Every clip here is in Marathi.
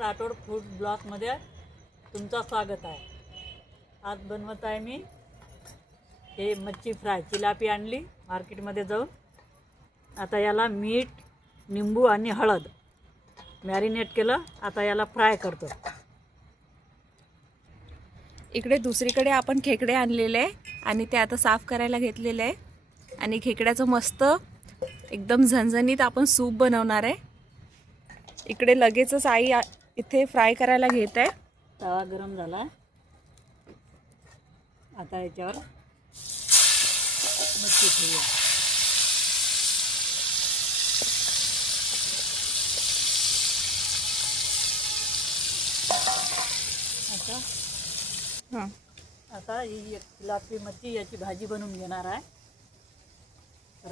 राठोड फूड ब्लॉकमध्ये तुमचं स्वागत आहे। आज बनवत आहे मी हे मच्छी फ्राय। चिलापी आणली मार्केटमध्ये जाऊन। आता याला मीठ, निंबू आणि हळद मॅरिनेट केलं। आता याला फ्राय करतो। इकडे दुसरीकडे आपण खेकडे आणलेले आहे आणि ते आता साफ करायला घेतलेले आहे आणि खेकड्याचं मस्त एकदम झणझणीत आपण सूप बनवणार आहे। इकडे लगेचच आई इथे फ्राय करायला घेत आहे। तवा गरम झाला। आता याच्यावर मच्छी ठेवूया। आता ही चिलापी मच्छी याची भाजी बनवून घेणार आहे,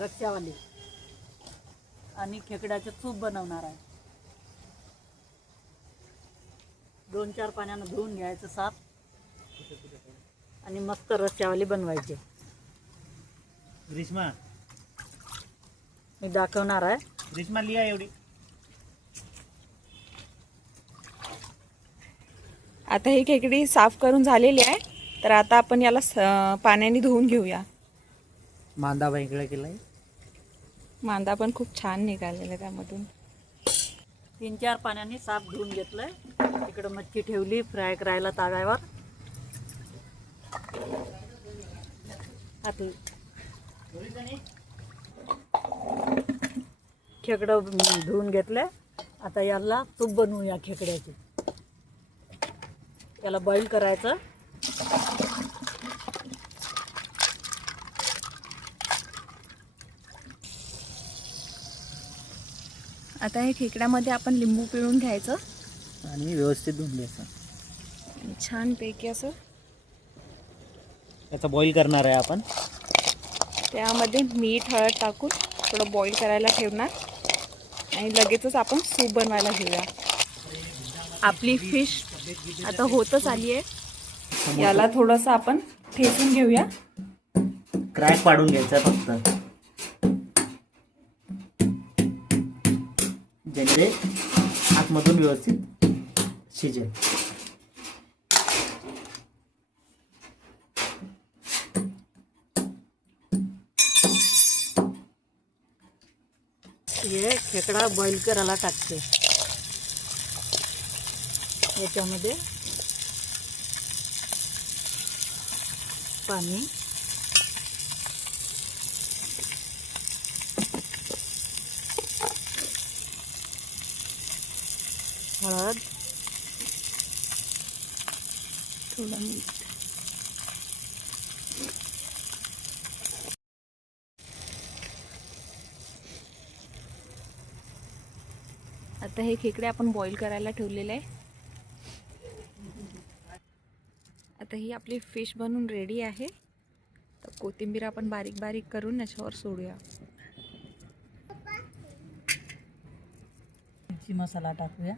रस्स्यावाली, आणि खेकड्याचं सूप बनवणार आहे। 2-4 पाण्यानं धुवून घ्यायचं साफ आणि मस्त रस्स्यावाली बनवायची। ग्रीष्मा मी दाखवणार आहे। ग्रीष्मा लिया एवढी। आता ही खेकडी साफ करून झालेली आहे, तर आता आपण याला पाण्याने धुवून घेऊया। मांदा वेगळा केलाय। मांदा पण खूप छान निघालेला त्यामधून। 3-4 पाण्याने साफ धुवून घेतलंय। इकडे मच्छी ठेवली फ्राय करायला ताव्यावर। खेकडं धुवून घेतले। आता याला सूप बनवूया खेकड्याची। याला बॉईल करायचं। आता हे खेकड्यामध्ये आपण लिंबू पिळून घ्यायचं आणि व्यवस्थित धुवून घ्यायचं। छान पैकी असं याचा बॉईल करणार आहे आपण। त्यामध्ये मीठ, हळद टाकून थोडं बॉईल करायला ठेवणार आणि लगेचच आपण सूप बनवायला घेऊया। आपली फिश आता होतच आली आहे। याला थोडंसं आपण ठेचून घेऊया। क्रॅक पाडून घ्यायचा फक्त, ज्याने आतमधून व्यवस्थित शिजेल। हे खेकडा बॉईल करायला टाकते। याच्यामध्ये पाणी, हळद, थोडं मीठ, आता हे खेकडे आपण बॉईल करायला ठेवलेले आहे। आता ही आपली फिश बनवून रेडी आहे। तर कोथिंबीर आपण बारीक बारीक करून याच्यावर सोडूया। मिरची मसाला टाकूया।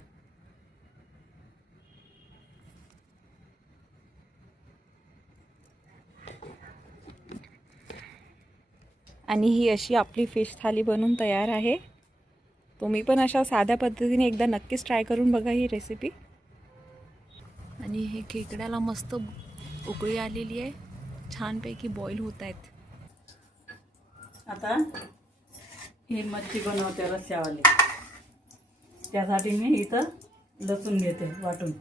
आणि ही अशी आपली फिश थाली बनवून तयार आहे। तुम्ही पण अशा साध्या पद्धतीने एकदा नक्कीच ट्राय करून बघा ही रेसिपी। आणि हे खेकड्याला मस्त उकळी आलेली आहे, छानपैकी बॉईल होत आहेत। आता ही मच्छी बनवते रस्स्यावाली। त्यासाठी मी इथं लसूण घेते वाटून।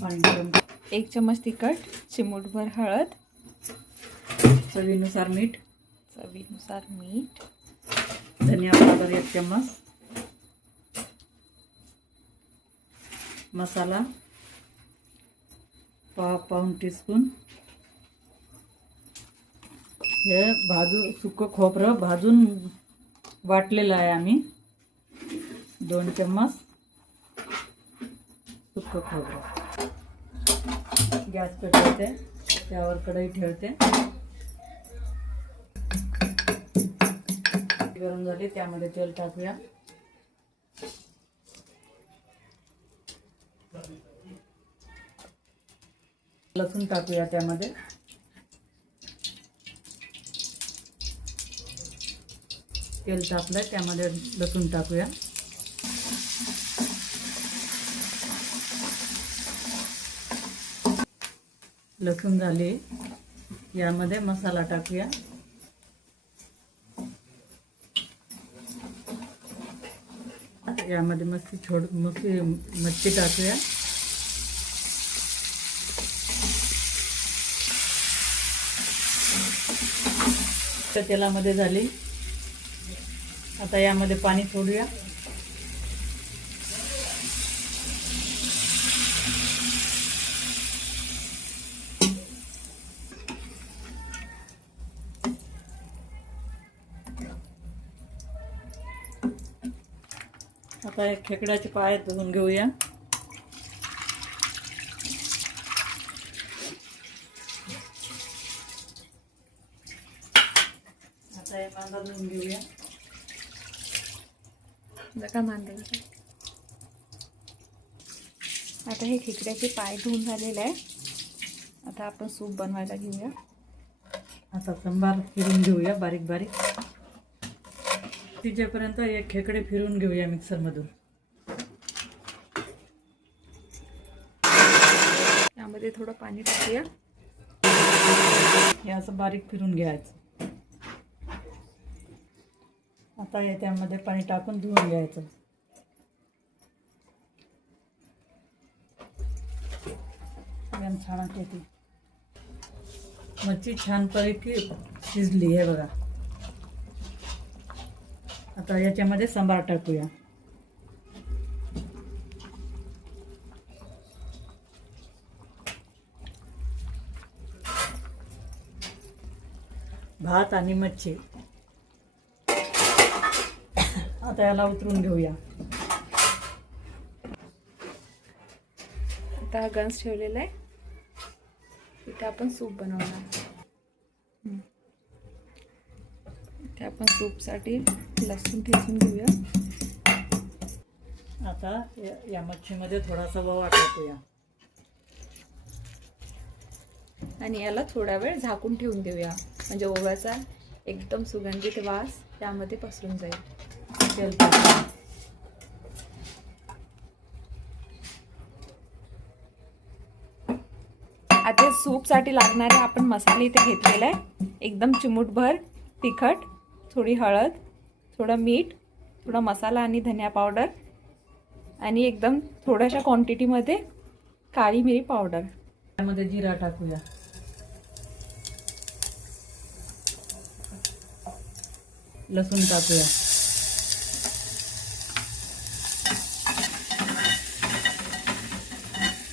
पाणी गरम, 1 चम्मच तिखट, चिमूटभर हळद, चवीनुसार मीठ, धनिया पावडर 1 चम्मच, मसाला पाऊण टीस्पून, हे सुकं खोबरं भाजून वाटलेलं आहे आम्ही, 2 चम्मच सुकं खोबरं। गॅस पेटवते, त्यावर कढई ठेवते। गरम झाली, त्यामध्ये तेल टाकूया। लसूण टाकूया त्यामध्ये। तेल तापलं त्यामध्ये लसूण टाकूया। लसूण झाले, यामध्ये मसाला टाकूया. यामध्ये मच्छी टाकूया. तर तेलामध्ये झाली. आता यामध्ये पाणी सोडूया. आता एक खेकड्याचे पाय धुवून घेऊया. आता हे कांदा धुवून घेऊया. का मांडलं आता हे खेकड्याचे पाय धुवून झालेले आहे. आता आपण सूप बनवायला घेऊया. आता सांबार फिरून घेऊया बारीक बारीक. तिच्यापर्यंत एक खेकडे फिरून घेऊया मिक्सरमधून. यामध्ये थोडं पाणी टाकूया. हे असं बारीक फिरून घ्यायचं. आता हे त्यामध्ये पाणी टाकून धुवून घ्यायचं. छान येते. मच्छी छानपैकी शिजली आहे बघा. आता याच्यामध्ये सांबार टाकूया. भात आणि मच्छी. आता याला उतरून घेऊया. आता गंज ठेवलेला आहे. इथे आपण सूप बनवणार. इथे आपण सूपसाठी लसूण ठेचून घेऊया. आता या मच्छीमध्ये थोडासा ओवा टाकूया. आणि याला थोडा वेळ झाकून ठेवून देऊया. म्हणजे ओव्याचा एकदम सुगंधित वास त्यामध्ये पसरून जाईल. तेल टाकूया. आता सूपसाठी लागणारे आपण मसाले इथे घेतलेला आहे. एकदम चिमूटभर तिखट, थोडी हळद, थोडं मीठ, थोडा मसाला आणि धनिया पावडर आणि एकदम थोड्याशा क्वांटिटीमध्ये काळी मिरी पावडर. त्यामध्ये जिरा टाकूया. लसूण टाकूया.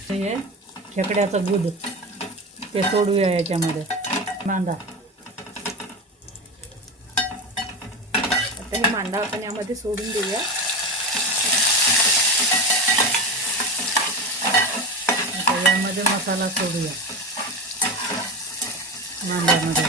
हे खेकड्याचं दूध ते सोडूया याच्यामध्ये. कांदा. आता हे मांडा आपण यामध्ये सोडून देऊया. आता यामध्ये मसाला सोडूया मांड्यामध्ये.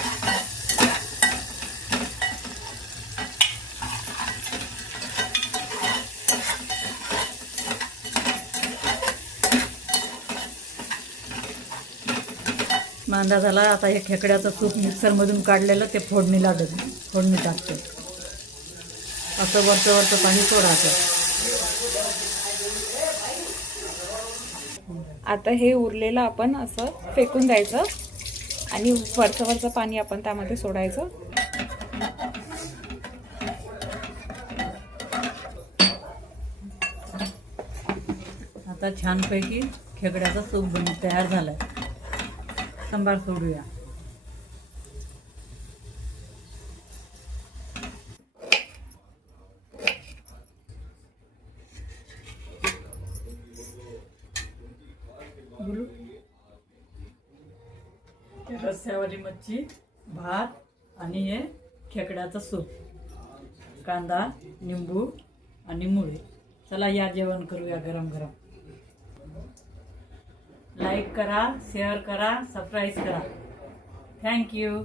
मांदा झाला. आता हे खेकड्याचं सूप मिक्सरमधून काढलेलं ते फोडणी टाकते. असं वरचं पाणी सोडायचं. आता हे उरलेलं आपण असं फेकून द्यायचं आणि वरचं पाणी आपण त्यामध्ये सोडायचं. आता छानपैकी खेकड्याचा सूप बनून तयार झालाय. सांबार सोडूया. रस्स्यावाली मच्छी, भात आणि हे खेकड्याचं सूप, कांदा, निंबू आणि मुळे. चला या जेवण करूया गरम गरम. लाईक करा, शेअर करा, सबस्क्राईब करा. थँक्यू.